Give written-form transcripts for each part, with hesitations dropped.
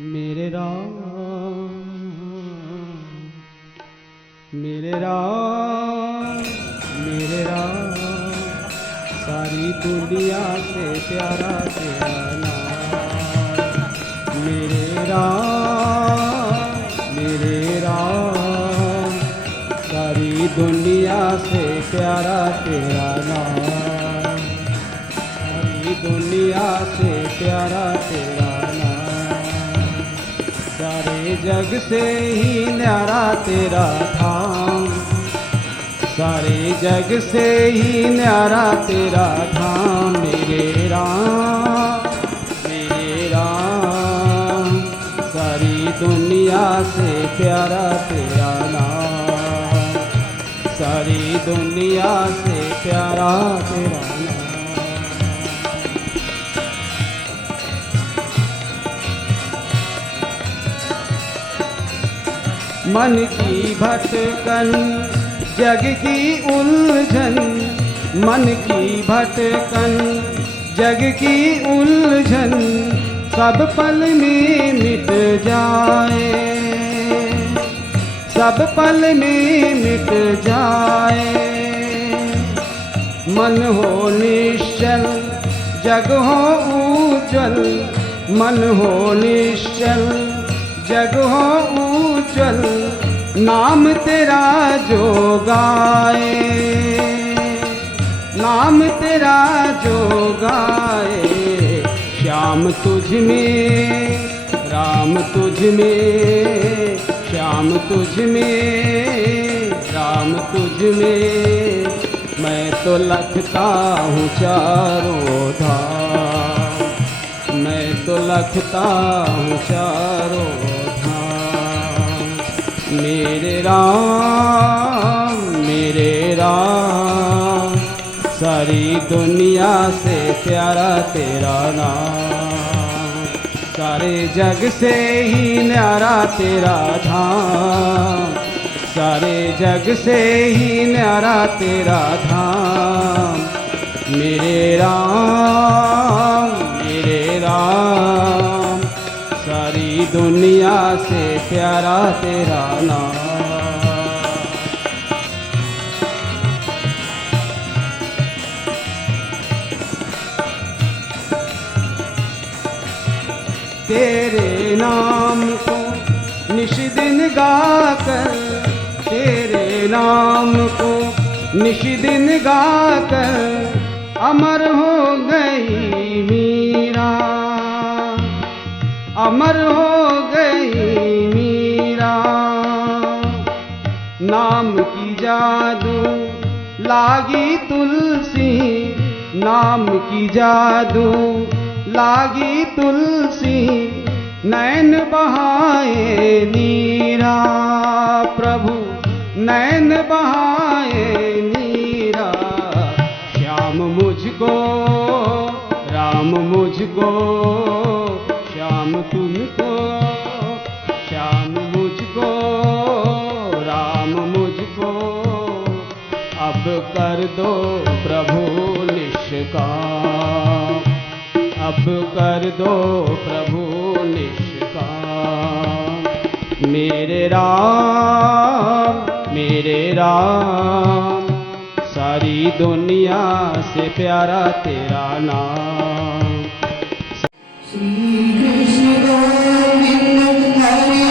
मेरे राम, मेरे राम, मेरे राम, सारी दुनिया से प्यारा तेरा नाम। मेरे राम, मेरे राम, सारी दुनिया से प्यारा तेरा नाम। सारी दुनिया से प्यारा तेरा नाम। सारे जग से ही न्यारा तेरा धाम। सारे जग से ही न्यारा तेरा धाम। मेरे राम, मेरे राम, सारी दुनिया से प्यारा तेरा नाम। सारी दुनिया से प्यारा तेरा नाम। मन की भटकन जग की उलझन, मन की भटकन जग की उलझन, सब पल में मिट जाए, सब पल में मिट जाए। मन हो निश्चल जग हो उज्जवल, मन हो निश्चल जग हो उज्जवल, नाम तेरा जो गाए, नाम तेरा जो गाए। श्याम तुझ में, राम तुझ में, श्याम तुझ में, राम तुझ में, मैं तो लखता हूँ चारों धाम। मैं तो लखता हूँ चारों धाम। मेरे राम, मेरे राम, सारी दुनिया से प्यारा तेरा नाम। सारे जग से ही न्यारा तेरा धाम। सारे जग से ही न्यारा तेरा धाम। मेरे राम, मेरे राम, सारी दुनिया से प्यारा तेरा नाम। तेरे नाम को निश दिन गाकर, तेरे नाम को निश दिन गाकर, अमर हो गई मीरा, अमर हो गई मीरा। नाम की जादू लागी तुलसी, नाम की जादू लागी तुलसी, नैन बहाए नीरा। प्रभु नैन बहाए नीरा। श्याम मुझको, राम मुझको, श्याम तुमको, श्याम मुझको, राम मुझको, अब कर दो प्रभु निष्काम। अब कर दो प्रभु निष्काम। मेरे राम, मेरे राम, सारी दुनिया से प्यारा तेरा नाम। श्री कृष्ण गोविंद हरे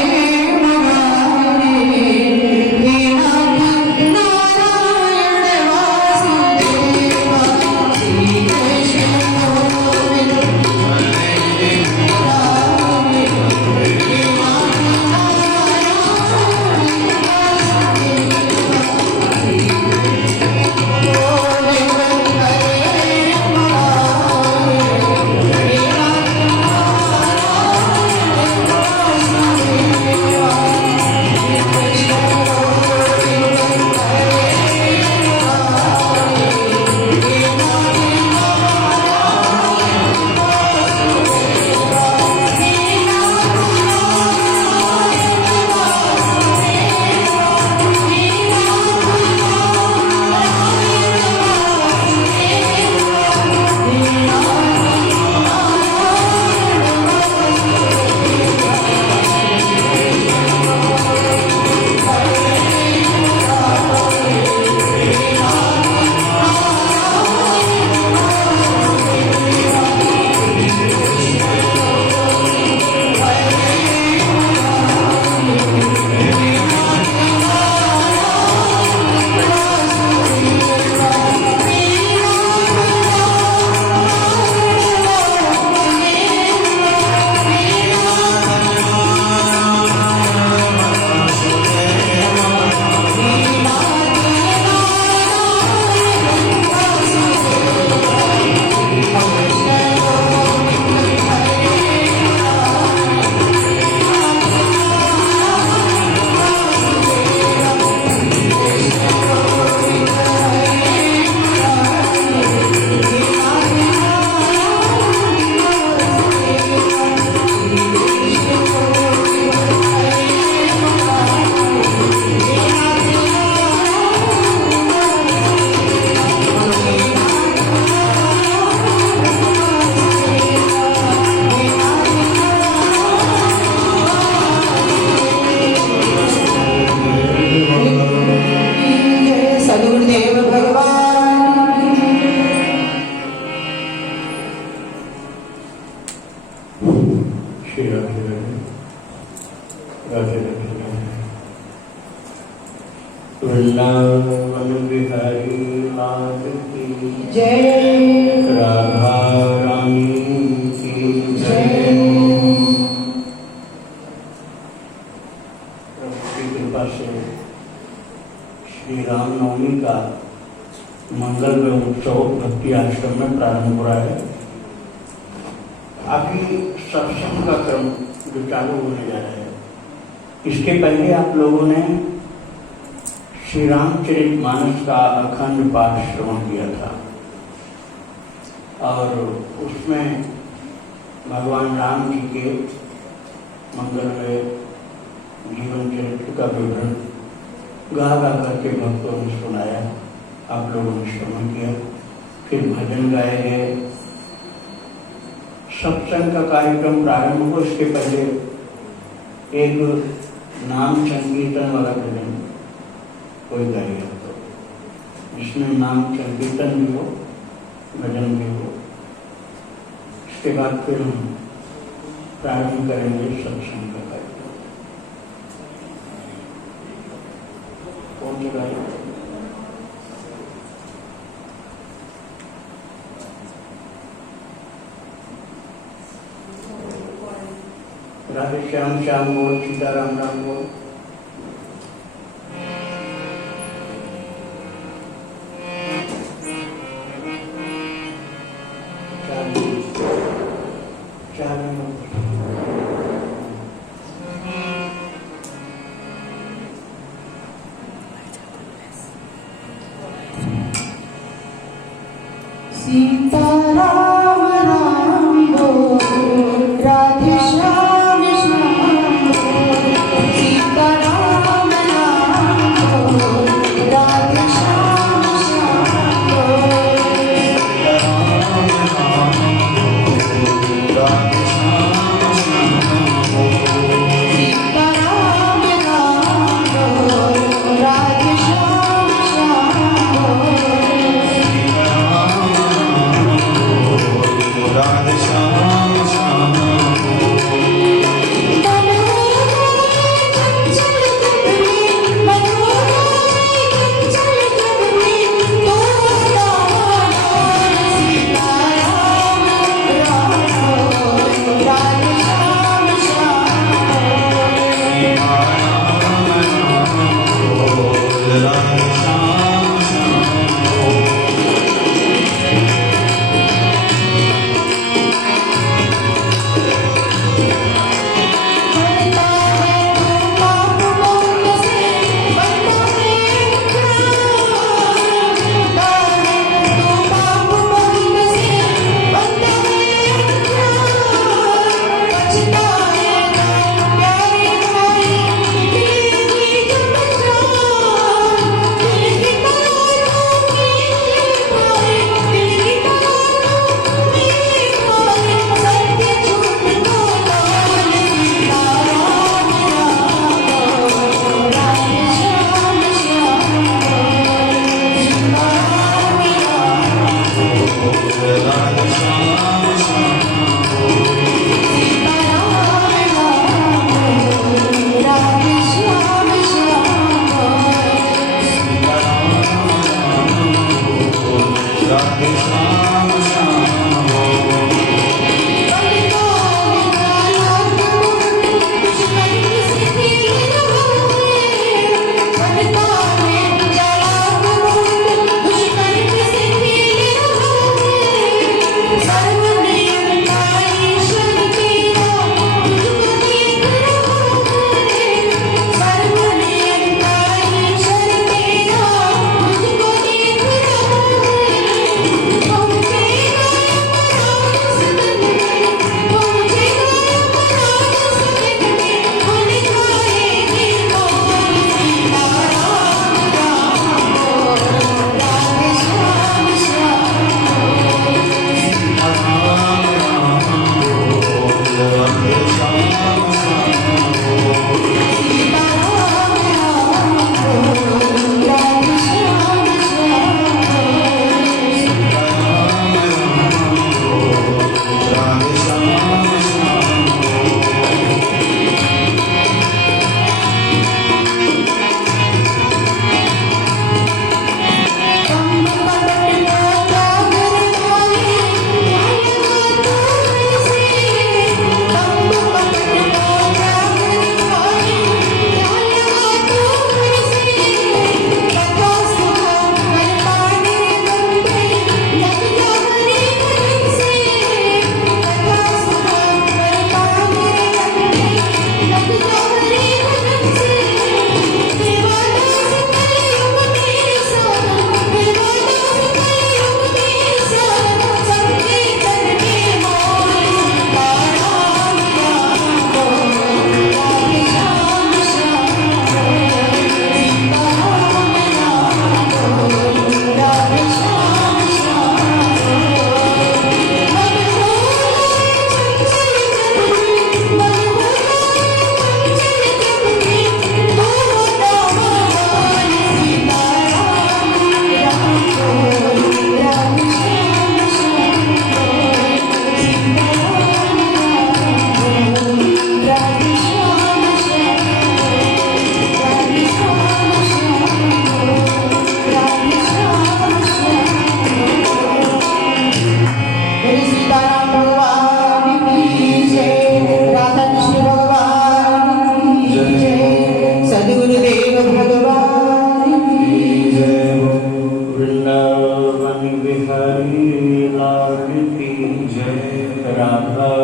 श्री राधे राधे राधे वृंदावन बिहारी लाल की जय। राधा रानी की जय। प्रभु की कृपा से श्री रामनवमी का मंगलमय उत्सव भक्ति आश्रम में प्रारंभ हो रहा है। अभी सत्संग का क्रम जो चालू होने जा रहा है, इसके पहले आप लोगों ने श्री रामचरितमानस का अखंड पाठ श्रवण किया था और उसमें भगवान राम जी के मंगलमय जीवन चरित्र का विवरण गा गा करके भक्तों ने सुनाया, आप लोगों ने श्रवण किया। फिर भजन गाए गए, सत्संग का कार्यक्रम प्रारंभ हो इसके पहले एक नाम संकीर्तन वाला भजन कोई गाएगा, तो जिसमें नाम संकीर्तन भी हो भजन भी हो। इसके बाद फिर हम प्रारंभ करेंगे सत्संग का कार्यक्रम। कौन सा गाएगा? राधे श्याम श्याम बोल, सीताराम राम बोल। सीताराम राम बोल, राधे श्याम श्याम बोल, सीता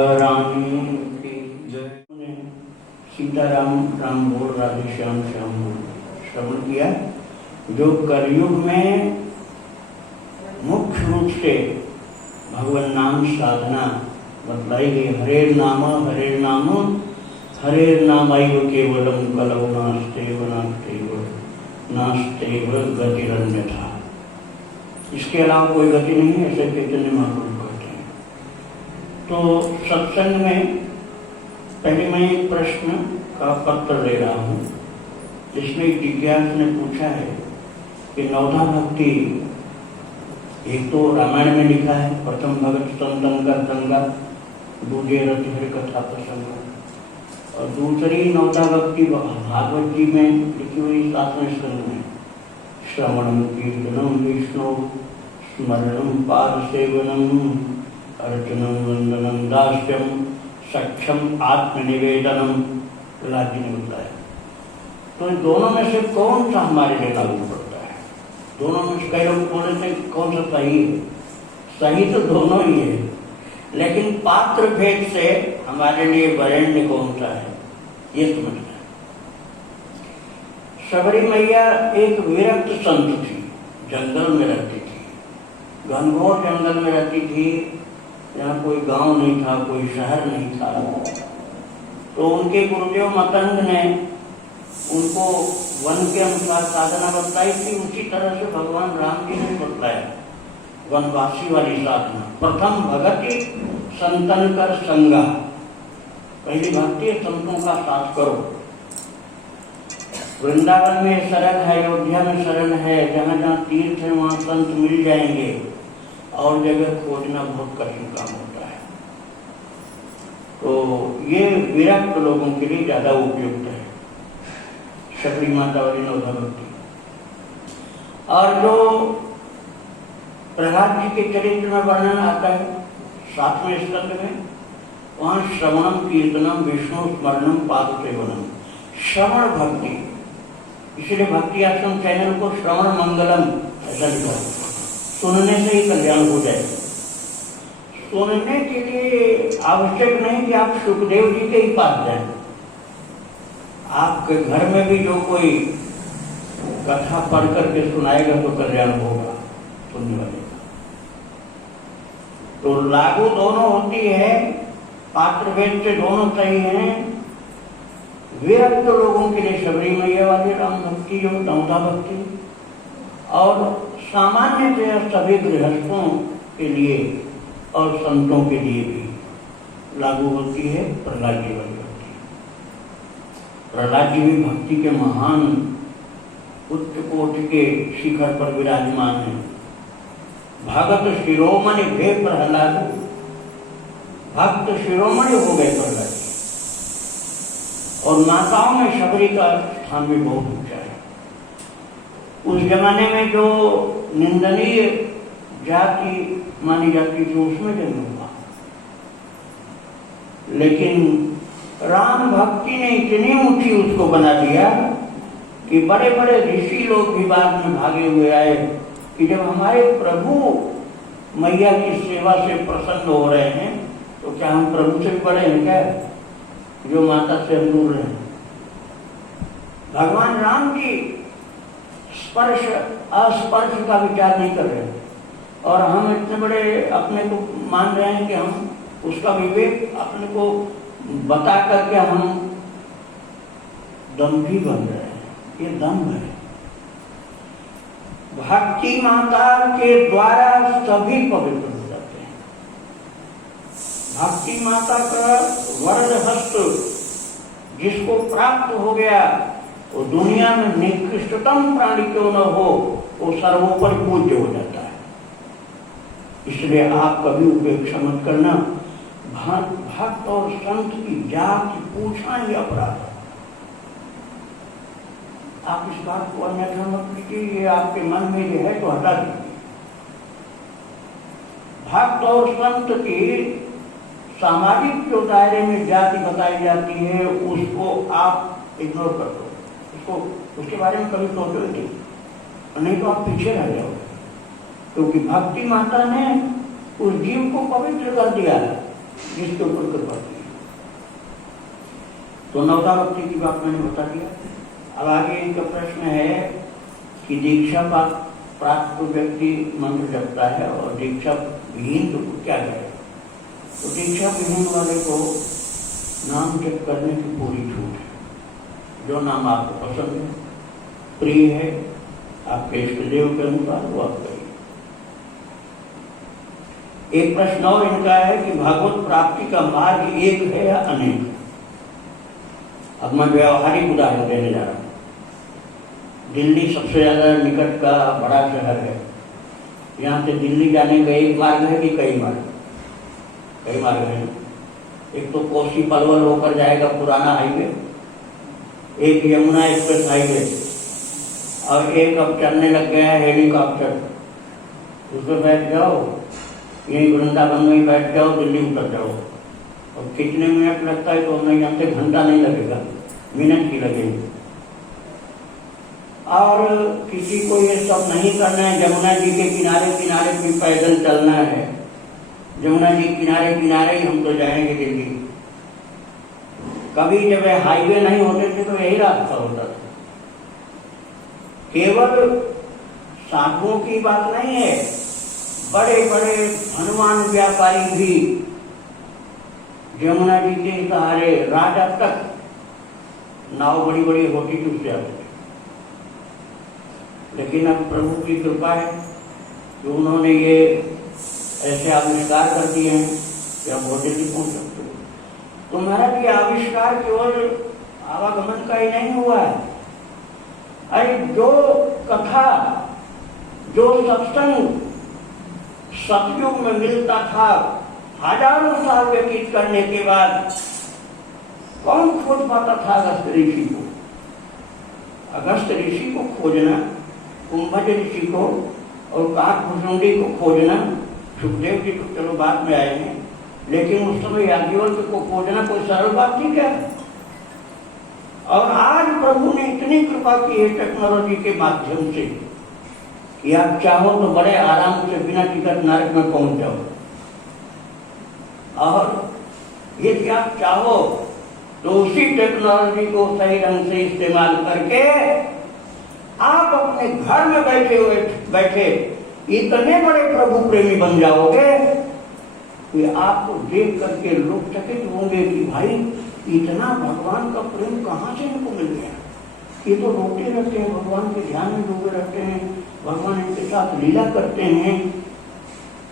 रानी की जय। सीताराम राम बोल, राधे श्याम श्याम बोल श्रवण किया। जो कलयुग में मुख्य रूप से भगवान नाम साधना बतलाई गई। हरे नाम नामैव केवलम कलौ नास्तेव गतिरन्यथा। इसके अलावा कोई गति नहीं है, ऐसे चैतन्य महाप्रभु कहते हैं। तो सत्संग में पहले मैं एक प्रश्न का पत्र ले रहा हूँ, जिसमें जिज्ञास ने पूछा है कि नवधा भक्ति एक तो रामायण में लिखा है, प्रथम भगत संतन का गंगा दूजे रति हरि कथा प्रसंग, और दूसरी नवधा भक्ति भागवत जी में लिखी हुई 7वें स्कंद में श्रवणम कीर्तनम विष्णु स्मरणम पाद सेवनम अर्चनम वंदनम दास्यम सक्षम आत्मनिवेदनम, प्रहलाद जी ने बताया। तो इन दोनों में से कौन सा हमारे लिए लागू पड़ता है? दोनों में से कई लोग बोले थे कौन सा सही है? सही तो दोनों ही है, लेकिन पात्र भेद से हमारे लिए वरेण्य कौन सा है ये समझना है। शबरी मैया एक विरक्त संत थी, जंगल में रहती थी, घनघोर जंगल में रहती थी, जहाँ कोई गांव नहीं था, कोई शहर नहीं था। तो उनके गुरुदेव मतंग ने उनको वन के अनुसार साधना बताई थी। उसी तरह से भगवान राम जी ने बताया वनवासी वाली साधना। प्रथम भगति संतन कर संगा, पहली भक्ति संतों का साथ करो। वृंदावन में शरण है, अयोध्या में शरण है, जहाँ जहाँ तीर्थ है वहाँ संत मिल जाएंगे, और जगह खोजना बहुत कठिन काम होता है। तो ये विरक्त लोगों के लिए ज्यादा उपयुक्त है शबरी माता वाली नवधा भक्ति। और जो प्रहलाद जी के चरित्र में वर्णन आता है 7वें स्कंद में, वहाँ श्रवणम कीर्तनम विष्णु स्मरणम पाद सेवनम, श्रवण भक्ति। इसलिए भक्ति आश्रम चैनल को श्रवण मंगलम ऐसा लिखा, सुनने से ही कल्याण हो जाए। सुनने के लिए आवश्यक नहीं कि आप सुखदेव जी के ही पास जाएं। आपके घर में भी जो कोई कथा पढ़ करके सुनाएगा तो कल्याण होगा सुनने वाले का। तो लागू दोनों होती है, पात्र भेद से दोनों सही हैं। विरक्त लोगों के लिए शबरी मैया वाली राम भक्ति जो नवधा भक्ति, और सामान्य सभी गृहस्थों के लिए और संतों के लिए भी लागू होती है प्रहलाद जी वाली भक्ति। प्रहलाद जी भी भक्ति के महान उच्च कोटि के शिखर पर विराजमान है। भगत शिरोमणि भे प्रहलाद, भक्त शिरोमणि हो गए प्रहलाद। और माताओं में शबरी का स्थान भी बहुत ऊंचा है। उस जमाने में जो निंदनीय जाति मानी जाती थी उसमें जन्म हुआ, लेकिन राम भक्ति ने इतनी ऊंची उसको बना दिया कि बड़े बड़े ऋषि लोग भी बाद में भागे हुए आए कि जब हमारे प्रभु मैया की सेवा से प्रसन्न हो रहे हैं तो क्या हम प्रभु से भी बड़े हैं क्या, जो माता से हम दूर रहे। भगवान राम जी स्पर्श अस्पर्श का विचार नहीं कर रहे, और हम इतने बड़े अपने को मान रहे हैं कि हम उसका विवेक अपने को बता करके हम दम्भी बन रहे हैं। ये दम्भ है। भक्ति माता के द्वारा सभी पवित्र हो जाते हैं। भक्ति माता का वरद हस्त जिसको प्राप्त हो गया, वो दुनिया में निकृष्टतम प्राणी क्यों न हो, वो सर्वोपरि पूज्य हो जाता है। इसलिए आप कभी उपेक्षा मत करना। भक्त और संत की जाति पूछना ही अपराध है। आप इस बात को अन्यथा मत कीजिए, ये आपके मन में ये है तो हटा दीजिए। भक्त और संत की सामाजिक जो दायरे में जाति बताई जाती है उसको आप इग्नोर कर दो, उसको उसके बारे में कभी सोचो नहीं, नहीं तो आप पीछे रह जाओगे। क्योंकि भक्ति माता ने उस जीव को पवित्र कर दिया, जिसके ऊपर कृपा की। तो नवदा भक्ति की बात मैंने बता दिया। अब आगे इनका प्रश्न है कि दीक्षा प्राप्त व्यक्ति मंत्र जपता है और दीक्षा विहीन तो क्या करेगा? तो दीक्षा विहीन वाले को नाम जप करने की पूरी छूट है। जो नाम आपको पसंद है, प्रिय है, आपके इष्ट देव के अनुसार वो आप करिए। एक प्रश्न और इनका है कि भागवत प्राप्ति का मार्ग एक है या अनेक? अब मैं व्यवहारिक उदाहरण देने जा रहा हूं। दिल्ली सबसे ज्यादा निकट का बड़ा शहर है। यहाँ से दिल्ली जाने का एक मार्ग है कि कई मार्ग? कई मार्ग है। एक तो कोसी पलवल होकर जाएगा पुराना हाईवे, एक यमुना एक्सप्रेस हाईवे, और एक अब चलने लग गया है हेलीकॉप्टर। उसमें बैठ जाओ, यही वृंदावन में बैठ जाओ, दिल्ली उतर जाओ, और कितने मिनट लगता है तो हम नहीं जानते, घंटा नहीं लगेगा, मिनट ही लगेगी। और किसी को ये सब नहीं करना है, यमुना जी के किनारे किनारे भी पैदल चलना है, यमुना जी किनारे किनारे ही हम तो जाएंगे दिल्ली। कभी जब हाईवे नहीं होते थे तो यही रास्ता होता था। केवल साधुओं की बात नहीं है, बड़े बड़े धनवान व्यापारी भी यमुना जी के सहारे राजा तक नाव बड़ी बड़ी होती थी उससे आते थे। लेकिन अब प्रभु की कृपा है कि उन्होंने ये ऐसे आविष्कार कर दिए हैं कि अब बहुत जल्दी पहुंच सकते हो। तो महाराज ये आविष्कार केवल आवागमन का ही नहीं हुआ है। अरे जो कथा, जो सत्संग सतयुग में मिलता था, हजारों साल व्यतीत करने के बाद कौन खोज पाता था अगस्त ऋषि को? अगस्त ऋषि को खोजना, कुंभज ऋषि को और काकभुषुंडी को खोजना, सुखदेव जी को चलो बाद में आएंगे, लेकिन उस समय याज्ञवल्क्य को खोजना कोई सरल बात थी क्या? और आज प्रभु ने इतनी कृपा की है टेक्नोलॉजी के माध्यम से कि आप चाहो तो बड़े आराम से बिना टिकट नरक में पहुंच जाओ, और यदि आप चाहो तो उसी टेक्नोलॉजी को सही ढंग से इस्तेमाल करके आप अपने घर में बैठे इतने बड़े प्रभु प्रेमी बन जाओगे कि आपको देख करके लोग चकित होंगे कि भाई इतना भगवान का प्रेम कहाँ से इनको मिल गया। ये तो रोते रहते हैं, भगवान के ध्यान में डूबे रहते हैं, भगवान इनके साथ लीला करते हैं।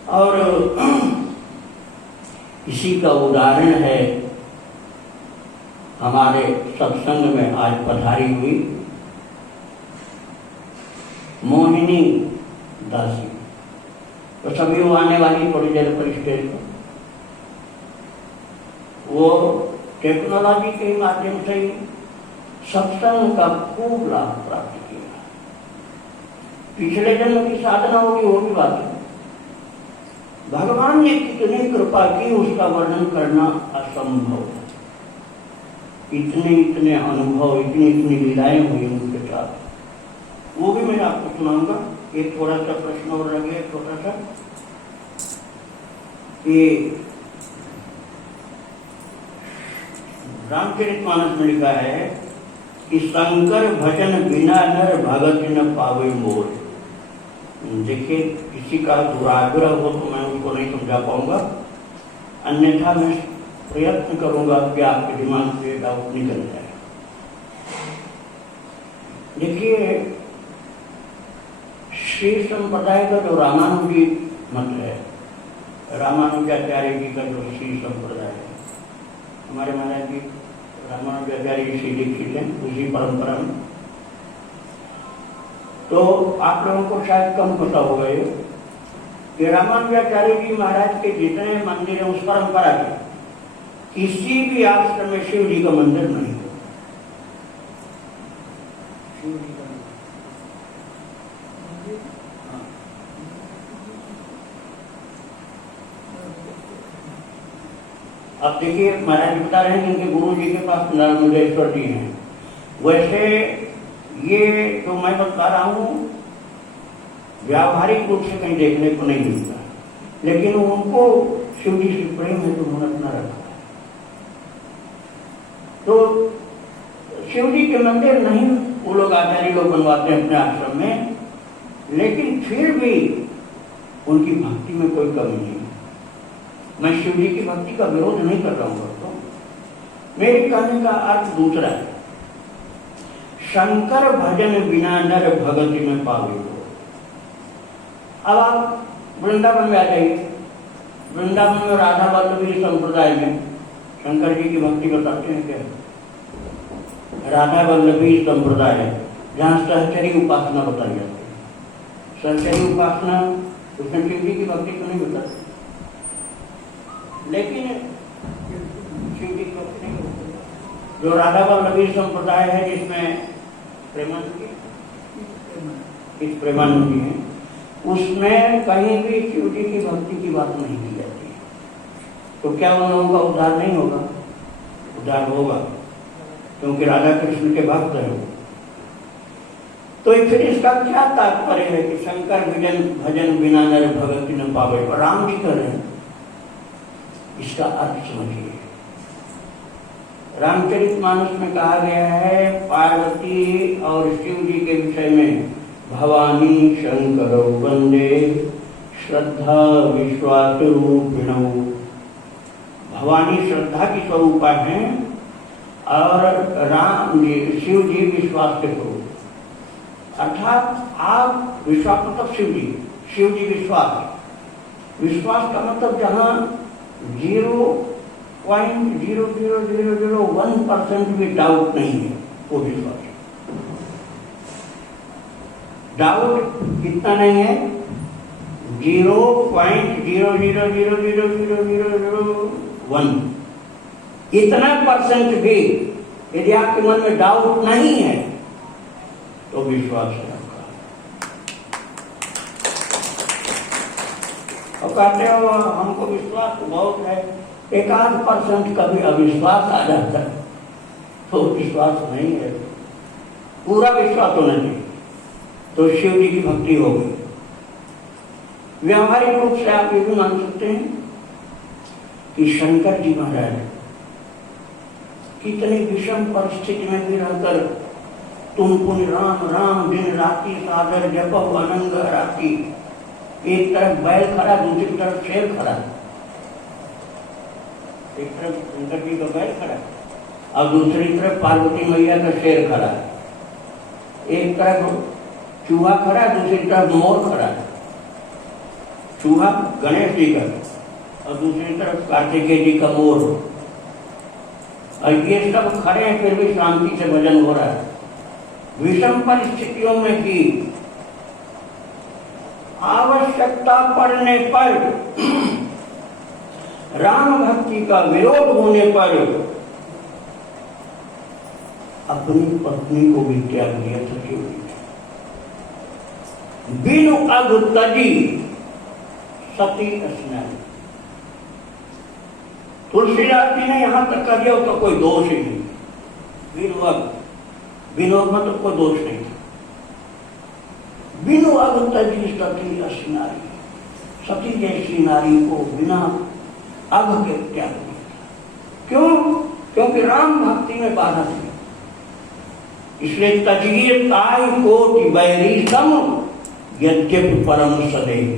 और इसी का उदाहरण है हमारे सत्संग में आज पधारी हुई मोहिनी दासी। तो सभी वो आने वाली थोड़ी देर पर स्टेज पर, वो टेक्नोलॉजी के माध्यम से ही सत्संग का खूब लाभ प्राप्त किया। पिछले जन्म की साधना होगी वो भी बात है। भगवान ने कितनी कृपा की उसका वर्णन करना असंभव है। इतने इतने अनुभव, इतनी इतनी लीलाएं हुई उनके साथ, वो भी मैं आपको सुनाऊंगा। एक थोड़ा सा प्रश्न और रह गया, छोटा सा, कि रामचरितमानस में लिखा है कि शंकर भजन बिना नर भगत न पावे मोर। देखिए, किसी का दुराग्रह हो तो मैं उसको नहीं समझा पाऊंगा, अन्यथा मैं प्रयत्न करूंगा कि आपके दिमाग से डाउट निकल जाए। देखिए, श्री संप्रदाय का जो रामानुजी मत है, रामानुजाचार्य जी का जो श्री संप्रदाय है, हमारे महाराज जी रामानुजाचार्य जी श्री दीक्षित हैं उसी परंपरा में। तो आप लोगों को शायद कम पता होगा ये कि रामानुजाचार्य जी महाराज के जितने मंदिर हैं उस परंपरा के किसी भी आश्रम में शिव जी का मंदिर नहीं है। अब देखिए, महाराज बता रहे हैं कि गुरु जी के पास नर्मदेश्वर जी हैं। वैसे ये तो मैं बता रहा हूँ व्यावहारिक रूप से कहीं देखने को नहीं मिलता, लेकिन उनको शिव जी से प्रेम है तो उन्होंने अपना रखा है। तो शिव जी के मंदिर नहीं वो लोग आचार्य लोग बनवाते हैं अपने आश्रम में, लेकिन फिर भी उनकी भक्ति में कोई कमी नहीं है। मैं शिव जी की भक्ति का विरोध नहीं कर रहा हूं दोस्तों, मेरे कहने का अर्थ दूसरा है। शंकर भजन बिना नर भगति में पावे हो। अब आप वृंदावन में आ जाइए, वृंदावन में राधा वल्लभी संप्रदाय में शंकर जी की भक्ति बताते हैं क्या? राधा वल्लभी संप्रदाय है जहाँ सहचरी उपासना बताई जाती है। सहचरी उपासना उसमें शिव जी की भक्ति तो नहीं बताती, लेकिन शिव जी की भक्ति नहीं होती। जो राधा वल्लभी संप्रदाय है जिसमें इस प्रेमानंद जी है, उसमें कहीं भी शिव जी की भक्ति की बात नहीं की जाती है। तो क्या उन लोगों का उद्धार नहीं होगा? उद्धार होगा, क्योंकि राधा कृष्ण के भक्त हैं। तो फिर इसका क्या तात्पर्य है कि शंकर भजन बिना नर भगति न पावे? और राम जी कह रहे हैं, इसका अर्थ समझिए। रामचरितमानस में कहा गया है पार्वती और शिव जी के विषय में, भवानी शंकर वंदे श्रद्धा विश्वास रूपिणौ। भवानी श्रद्धा की स्वरूपा है और राम जी शिव जी विश्वास के स्वरूप। अर्थात आप विश्वास मतलब शिव जी विश्वास। विश्वास का मतलब जहां 0.00001% भी डाउट नहीं है, वो विश्वास। डाउट कितना नहीं है? 0.0000001। इतना परसेंट भी यदि आपके मन में डाउट नहीं है तो विश्वास है आपका। और कहते हो हमको विश्वास बहुत है, 1% कभी अविश्वास आ जाता है तो विश्वास नहीं है, पूरा विश्वास होना चाहिए। तो शिव जी की भक्ति हो गई। व्यावहारिक रूप से आप ये भी मान सकते हैं कि शंकर जी महाराज कितनी विषम परिस्थिति में भी रहकर तुम पुण्य राम राम दिन राति सागर जपो अनंग राति। एक तरफ बैल खड़ा, दूसरी तरफ शेर खड़ा। एक तरफ शंकर जी का बैल खड़ा और दूसरी तरफ पार्वती मैया का शेर खड़ा। एक तरफ चूहा खड़ा, दूसरी तरफ मोर खड़ा। चूहा गणेश जी का और दूसरी तरफ कार्तिकेय जी का मोर। और ये सब खड़े हैं, फिर भी शांति से भजन हो रहा है। विषम परिस्थितियों में भी आवश्यकता पड़ने पर, राम भक्ति का विरोध होने पर अपनी पत्नी को भी त्याग दिया था शिव जी। बिनु अग तजी सती स्नान। तुलसीदास जी ने यहां तक कह दिया उसका कोई दोष ही नहीं। बिनु अग, बिनु अग मतलब कोई दोष नहीं। बिनु अग तजी सती स्नारी। सती जैसी नारी को बिना अग के त्याग दिया। क्यों? क्योंकि राम भक्ति में बाधा थी। इसलिए तजिए ताई कोटि बैरी सम यद्यपि परम सदैव।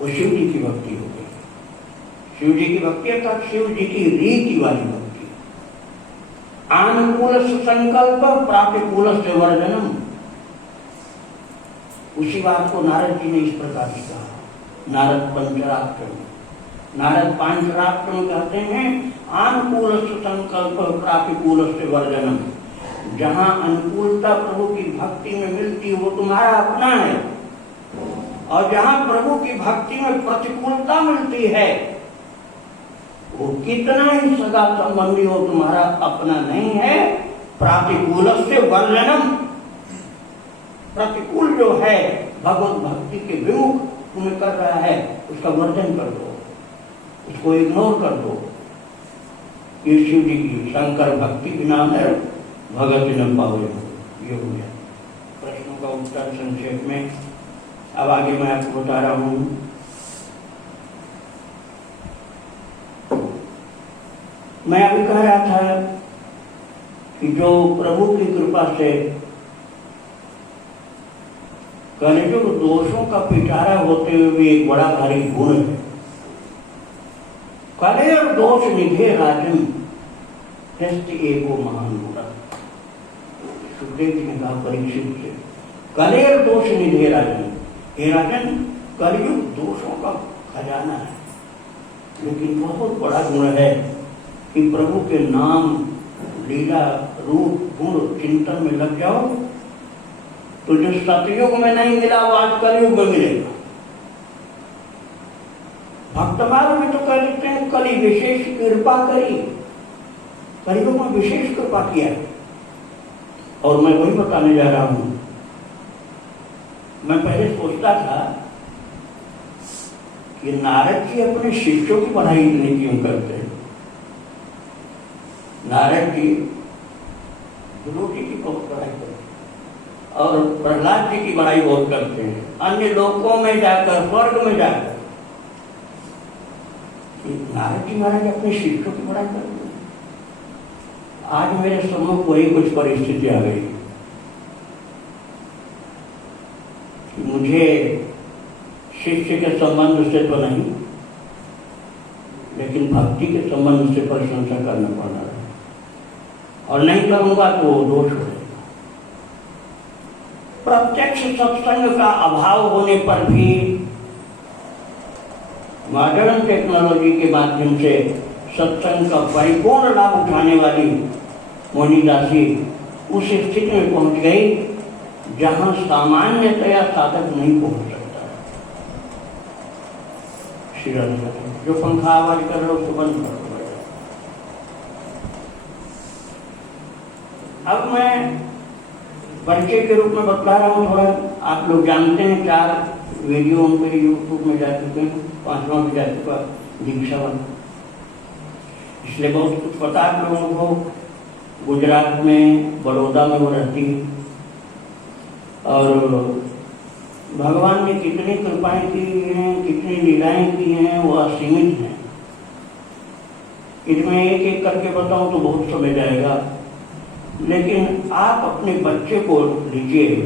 वो शिव जी की भक्ति हो गई। शिव जी की भक्ति अर्थात शिव जी की रीति वाली भक्ति। अनुकूल संकल्प प्रातिकूल से वर्जनम। उसी बात को नारद जी ने इस प्रकार से कहा। नारद पंचरात्र में, नारद पांचरात्र में कहते हैं अनुकूल संकल्प प्रातिकूल से वर्जनम। जहां अनुकूलता प्रभु की भक्ति में मिलती है वो तुम्हारा अपना है, और जहां प्रभु की भक्ति में प्रतिकूलता मिलती है वो कितना ही सगा संबंधी हो तुम्हारा अपना नहीं है। प्रातिकूल से वर्जनम। प्रतिकूल जो है भगवत भक्ति के विमुख तुम्हें कर रहा है, उसका वर्जन कर दो, उसको इग्नोर कर दो। ये शिव जी की शंकर भक्ति के नाम है भगत न पावे। ये हो गया प्रश्नों का उत्तर संक्षेप में। अब आगे मैं आपको बता रहा हूं मैं अभी कह रहा था कि जो प्रभु की कृपा से कलियुग दोषों का पिटारा होते हुए भी एक बड़ा भारी गुण है। कलेर दोष निधे राजन हस्त एको महान गुण। सुखदेव जी ने कहा परीक्षित से, कलेर दोष निधे राजन, हे राजन कलियुग दोषों का खजाना है, लेकिन बहुत बड़ा गुण है कि प्रभु के नाम लीला रूप गुण चिंतन में लग जाओ तो जो सतयुग में नहीं मिला वो आज कलयुग में मिलेगा। भक्तमाल में तो कह देते हैं कली विशेष कृपा करी, कलियुग में विशेष कृपा किया। और मैं वही बताने जा रहा हूं। मैं पहले सोचता था कि नारद जी अपने शिष्यों की पढ़ाई इतनी क्यों करते हैं। नारद जी गुरु जी की बहुत पढ़ाई करते हैं और प्रहलाद जी की बड़ाई बहुत करते हैं, अन्य लोकों में जाकर, स्वर्ग में जाकर। नारद जी महाराज अपने शिष्यों की बड़ाई करते हैं। आज मेरे सम्मुख वही कुछ परिस्थिति आ गई कि मुझे शिष्य के संबंध से तो नहीं, लेकिन भक्ति के संबंध से प्रशंसा करना पड़ रहा है, और नहीं करूंगा तो वो दोष हो जाएगा। प्रत्यक्ष सत्संग का अभाव होने पर भी मॉडर्न टेक्नोलॉजी के माध्यम से सत्संग का परिपूर्ण लाभ उठाने वाली मोनी दासी उस स्थिति में पहुंच गई जहां सामान्यतया साधक नहीं पहुंच सकता। जो पंखा आवाज कर रहे हो उसको बंद कर दो। अब मैं परिचय के रूप में बता रहा हूँ थोड़ा। आप लोग जानते हैं 4 वीडियो उन पर यूट्यूब में जा चुके हैं, 5वां भी जा चुका दीक्षा वाला, इसलिए बहुत कुछ पता आप लोगों को। गुजरात में बड़ौदा में वो रहती है और भगवान ने कितनी कृपाएं की हैं, कितनी लीलाएं की हैं, वो असीमित हैं। इनमें एक एक करके बताऊं तो बहुत समय जाएगा, लेकिन आप अपने बच्चे को लीजिए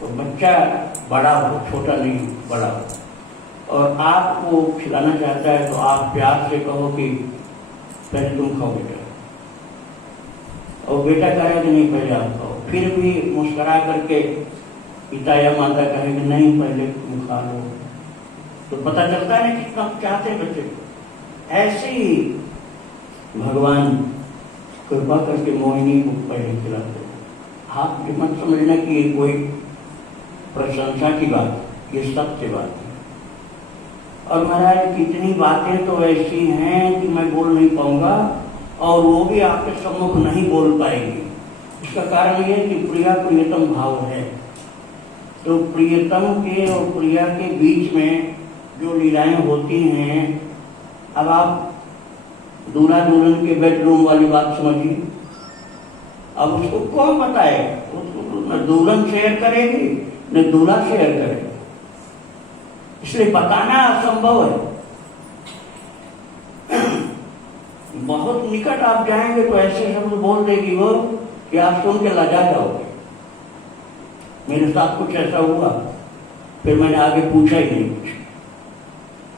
तो बच्चा बड़ा हो, छोटा नहीं बड़ा हो, और आपको खिलाना चाहता है तो आप प्यार से कहो कि पहले तुम खाओ बेटा, और बेटा कहेगा कि नहीं पहले आप खाओ, फिर भी मुस्कुरा करके पिता या माता कहेंगे नहीं पहले तुम खा लो, तो पता चलता है ना कितना चाहते हैं बच्चे को। ऐसे ही भगवान कृपा करके मोहिनी को पहले खिलाते हैं। आप ये मत समझना कि ये कोई प्रशंसा की बात, ये सत्य बात है। और महाराज कितनी बातें तो ऐसी हैं कि मैं बोल नहीं पाऊंगा, और वो भी आपके सम्मुख नहीं बोल पाएंगे। इसका कारण ये कि प्रिया प्रियतम भाव है, तो प्रियतम के और प्रिया के बीच में जो लीलाएं होती हैं, अब आप दूल्हा दुल्हन के बेडरूम वाली बात समझिए। अब उसको कौन बताए, उसको न दुल्हन शेयर करेगी न दूल्हा शेयर करेगा, इसलिए बताना असंभव है। बहुत निकट आप जाएंगे तो ऐसे शब्द बोल देगी वो कि आप सुन के लजा जाओगे। मेरे साथ कुछ ऐसा हुआ, फिर मैंने आगे पूछा ही नहीं, कुछ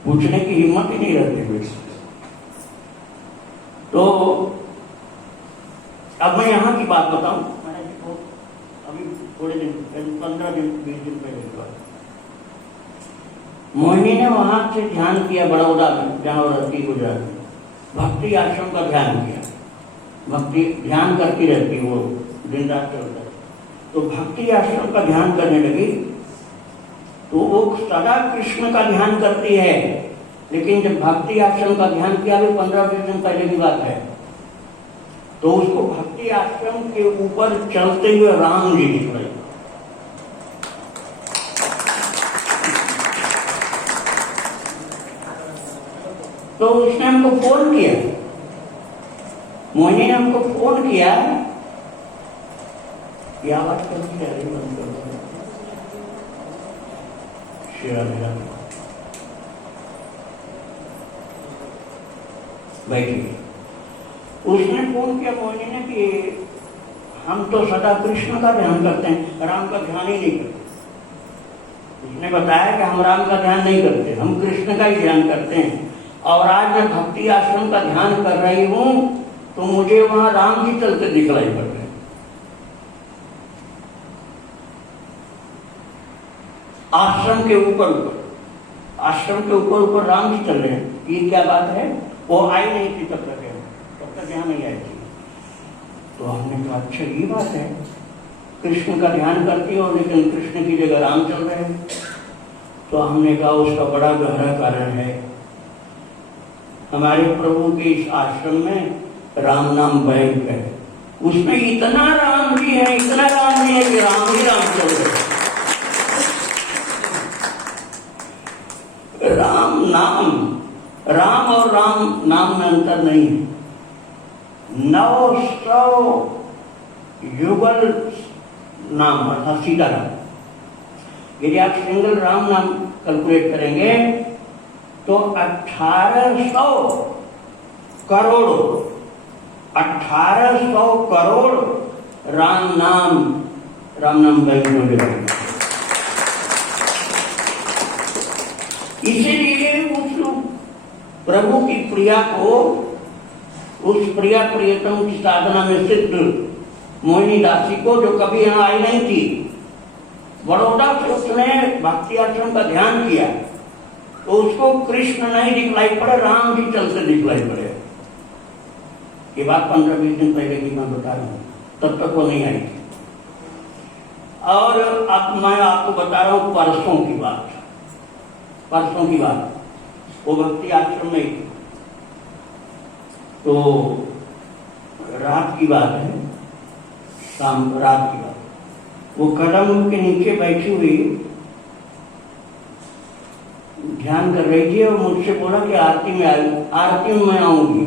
पूछने की हिम्मत ही नहीं रहती मेरे से। तो अब मैं यहाँ की बात बताऊं। मैंने अभी थोड़े दिन 15 दिन 20 दिन पहले की बात, मोहिनी ने वहां से ध्यान किया बड़ौदा में, जहाँ रहती गुजरात में, भक्ति आश्रम का ध्यान किया। भक्ति ध्यान करती रहती वो, दिन रात चलता। तो भक्ति आश्रम का ध्यान करने लगी तो वो सदा कृष्ण का ध्यान करती है, लेकिन जब भक्ति आश्रम का ध्यान किया भी 15-20 दिन पहले की बात है, तो उसको भक्ति आश्रम के ऊपर चलते हुए राम जी दिख रहे। तो उसने हमको फोन किया, मोहिनी ने हमको फोन किया, क्या बात करनी जा रही बंद कर बैठिए। उसने फोन किया मोहिनी ने कि हम तो सदा कृष्ण का ध्यान करते हैं, राम का ध्यान ही नहीं करते। उसने बताया कि हम राम का ध्यान नहीं करते, हम कृष्ण का ही ध्यान करते हैं। और आज मैं भक्ति आश्रम का ध्यान कर रही हूं तो मुझे वहां राम जी चलते दिखलाई पड़ रहे हैं। आश्रम के ऊपर राम जी चल रहे हैं। ये क्या बात है? वो आई नहीं थी तब तक यहाँ नहीं आई थी। तो हमने कहा अच्छा ये बात है, कृष्ण का ध्यान करती हो लेकिन कृष्ण की जगह राम चल रहे हैं। तो हमने कहा उसका बड़ा गहरा कारण है। हमारे प्रभु के इस आश्रम में राम नाम बैंक है, उसमें इतना राम जी है, इतना राम जी है कि राम ही राम चल रहे हैं। राम और राम नाम में अंतर नहीं है। 900 युगल नाम अर्थात सीताराम। यदि आप सिंगल राम नाम कैलकुलेट करेंगे तो 1800 करोड़ राम नाम बैंक में लगेगा। इसीलिए उस प्रभु की प्रिया को, उस प्रिया प्रियतम की साधना में सिद्ध मोहिनी दासी को, जो कभी यहाँ आई नहीं थी, बड़ौदा से उसने भक्ति आश्रम का ध्यान किया तो उसको कृष्ण नहीं दिखलाई पड़े, राम जी चलते दिखलाई पड़े। ये बात 15-20 दिन पहले की मैं बता रहा हूँ, तब तक वो नहीं आई थी। और अब मैं आपको बता रहा हूँ परसों की बात। वो भक्ति आश्रम में, तो रात की बात है, रात की बात। वो कदम के नीचे बैठी हुई ध्यान कर रही थी और मुझसे बोला कि आरती में मैं आऊंगी।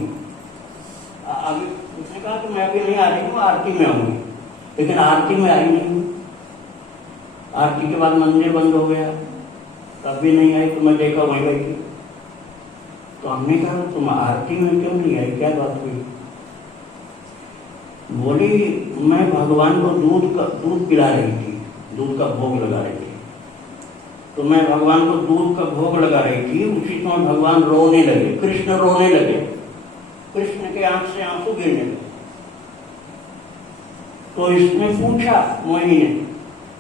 अभी उसने कहा कि मैं अभी नहीं आ रही हूँ, आरती में आऊंगी। लेकिन आरती में आई नहीं। आरती के बाद मंदिर बंद हो गया, तब भी नहीं आई। तो मैं देखा वहीं बैठी। तो हमने कहा तुम आरती में क्यों नहीं आई, क्या बात हुई? बोली मैं भगवान को दूध पिला रही थी, दूध का भोग लगा रही थी। तो मैं भगवान को दूध का भोग लगा रही थी, उसी समय भगवान रोने लगे, कृष्ण रोने लगे, कृष्ण के आंख से आंसू गिरने लगे। तो इसने पूछा मोहिनी ने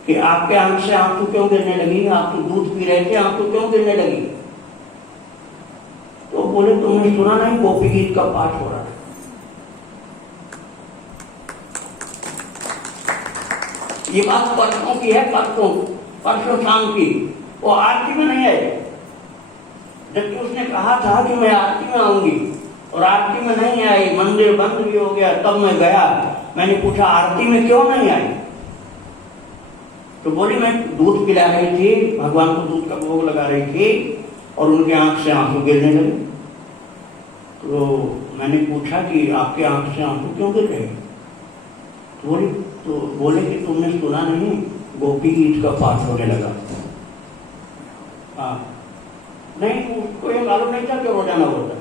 कि आपके आंख से आंसू क्यों गिरने लगी, आप तो दूध पी रहे थे, आंसू क्यों गिरने लगी? तो बोले तुमने सुना नहीं, गोपी गीत का पाठ हो रहा है। ये बात परसों की है, परसों शाम की। वो आरती में नहीं आई, जबकि उसने कहा था कि मैं आरती में आऊंगी, और आरती में नहीं आई। मंदिर बंद भी हो गया, तब मैं गया। मैंने पूछा आरती में क्यों नहीं आई? तो बोली मैं दूध पिला रही थी, भगवान को दूध का भोग लगा रही थी और उनके आंख से आंसू गिरने लगे। तो मैंने पूछा कि आपके आंख से आंसू क्यों गिर रहे? तो बोले कि तुमने सुना नहीं, गोपी गीत का पाठ होने लगा। हाँ, नहीं, उसको ये मालूम नहीं था कि रोजाना होता है।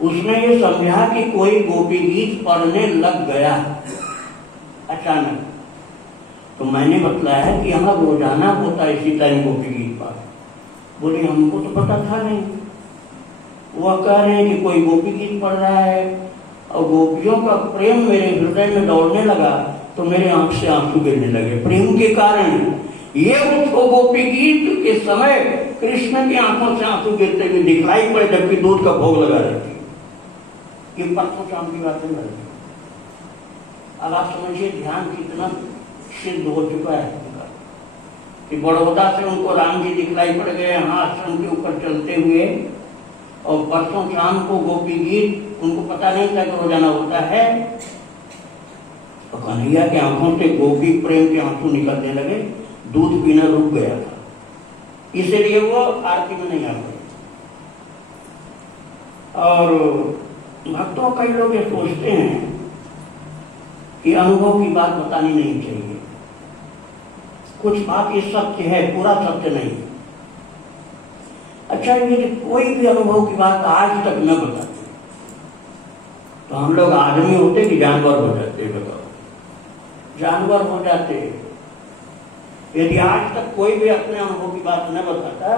उसने ये समझा कि कोई गोपी गीत पढ़ने लग गया अचानक। तो मैंने बतलाया कि यहाँ रोजाना होता है इसी टाइम गोपी गीत पाठ। बोले हमको तो पता था नहीं। वो कह रहे हैं कि कोई गोपी गीत पढ़ रहा है और गोपियों का प्रेम मेरे हृदय में दौड़ने लगा, तो मेरे आंख से आंसू गिरने लगे प्रेम के कारण। ये उसको गोपी गीत के समय कृष्ण की आंखों से आंसू गिरते हुए दिखलाई पड़े, जबकि दूध का भोग लगा रही थी। ये परसों शाम की बातें है। अब आप समझिए ध्यान कितना सिद्ध हो चुका है कि बड़ौदा से उनको राम जी दिखलाई पड़ गए यहाँ आश्रम के ऊपर चलते हुए, और परसों शाम को गोपी गीत उनको पता नहीं था कि रोजाना होता है। तो कन्हैया की आंखों से गोपी प्रेम के आंसू निकलने लगे, दूध पीना रुक गया था, इसलिए वो आरती में नहीं आ गए। और भक्तों कई लोग ये सोचते हैं कि अनुभव की बात बतानी नहीं चाहिए। कुछ बात ये सत्य है, पूरा सत्य नहीं। अच्छा, ये कोई भी अनुभव की बात आज तक न बताते, तो हम लोग आदमी होते कि जानवर हो जाते? बताओ, जानवर हो जाते। यदि आज तक कोई भी अपने अनुभव की बात न बताता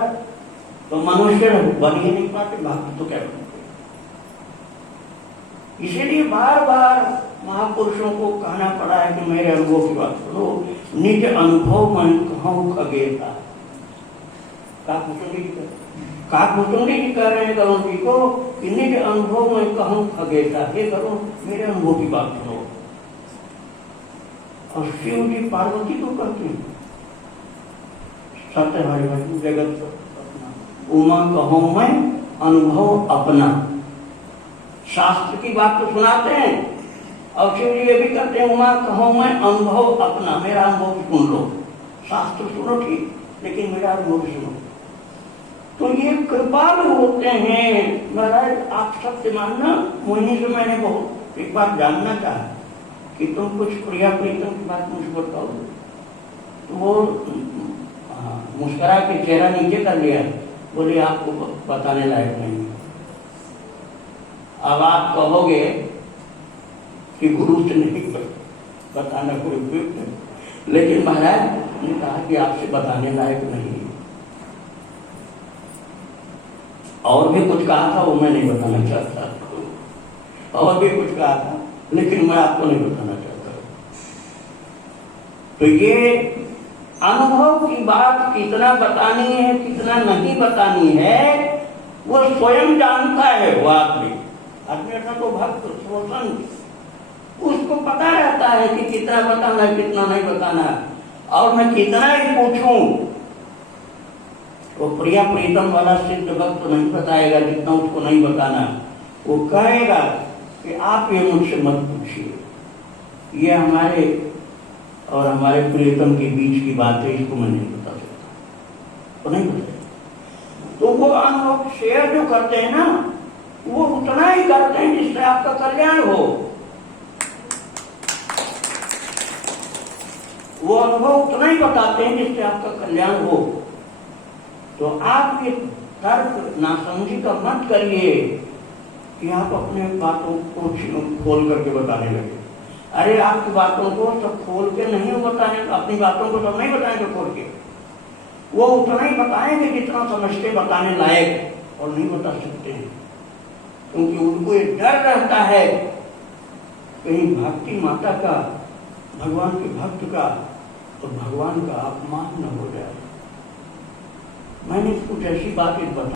तो मनुष्य बन ही नहीं पाते, भक्त तो क्या बनते। इसीलिए बार बार महापुरुषों को कहना पड़ा है कि मेरे अनुभव की बात सुनो। निज अनुभव मन कहूं खगेता। काकुटुंडी जी कह रहे हैं करुण जी को कि निज अनुभव में कहूं खगेता। हे करुण, मेरे अनुभव की बात सुनो। और शिव जी पार्वती को कहते हैं सत्य हरि जगत अपना, उमा कहूं मैं अनुभव अपना। शास्त्र की बात तो सुनाते हैं और शिव जी ये भी करते हैं, उमा कहूं मैं अनुभव अपना। मेरा अनुभव सुन लो, शास्त्र सुनो ठीक, लेकिन मेरा अनुभव सुनो। तो ये कृपालु होते हैं। महाराज आप सत्य मानना, मुझे से मैंने बहुत एक बार जानना चाहा कि तुम कुछ प्रिया प्रीतम की बात मुझे बताओ। तो वो मुस्कुरा के चेहरा नीचे कर लिया, बोले आपको बताने लायक नहीं। अब आप कहोगे कि गुरु से नहीं बताना कोई उपयुक्त है, लेकिन महाराज ने कहा कि आपसे बताने लायक नहीं। और भी कुछ कहा था, वो मैं नहीं बताना चाहता। और भी कुछ कहा था, लेकिन मैं आपको नहीं बताना चाहता। तो ये अनुभव की बात कितना बतानी है कितना नहीं बतानी है, वो स्वयं जानता है। वो आदमी को भक्त शोषण, उसको पता रहता है कि कितना बताना है कितना नहीं बताना है। और मैं कितना ही पूछूं, वो प्रिया प्रीतम वाला सिद्ध भक्त नहीं बताएगा जितना उसको नहीं बताना। वो कहेगा कि आप ये मुझसे मत पूछिए, ये हमारे और हमारे प्रियतम के बीच की बात है, इसको मैं नहीं बता सकता। तो नहीं बताएगा। तो वो अनुभव शेयर जो करते हैं ना, वो उतना ही करते हैं जिससे आपका कल्याण हो। वो अनुभव उतना ही बताते हैं जिससे आपका कल्याण हो। तो आप ये तर्क नासमझी का मत करिए कि आप अपने बातों को खोल करके बताने लगे। अरे आपकी बातों को सब खोल के नहीं बताने, अपनी बातों को सब नहीं बताएंगे खोल के। वो उतना ही बताएंगे जितना समझते बताने लायक, और नहीं बता सकते हैं क्योंकि उनको एक डर रहता है कहीं भक्ति माता का, भगवान के भक्त का और भगवान का अपमान न हो जाए। मैंने कुछ ऐसी बातें बता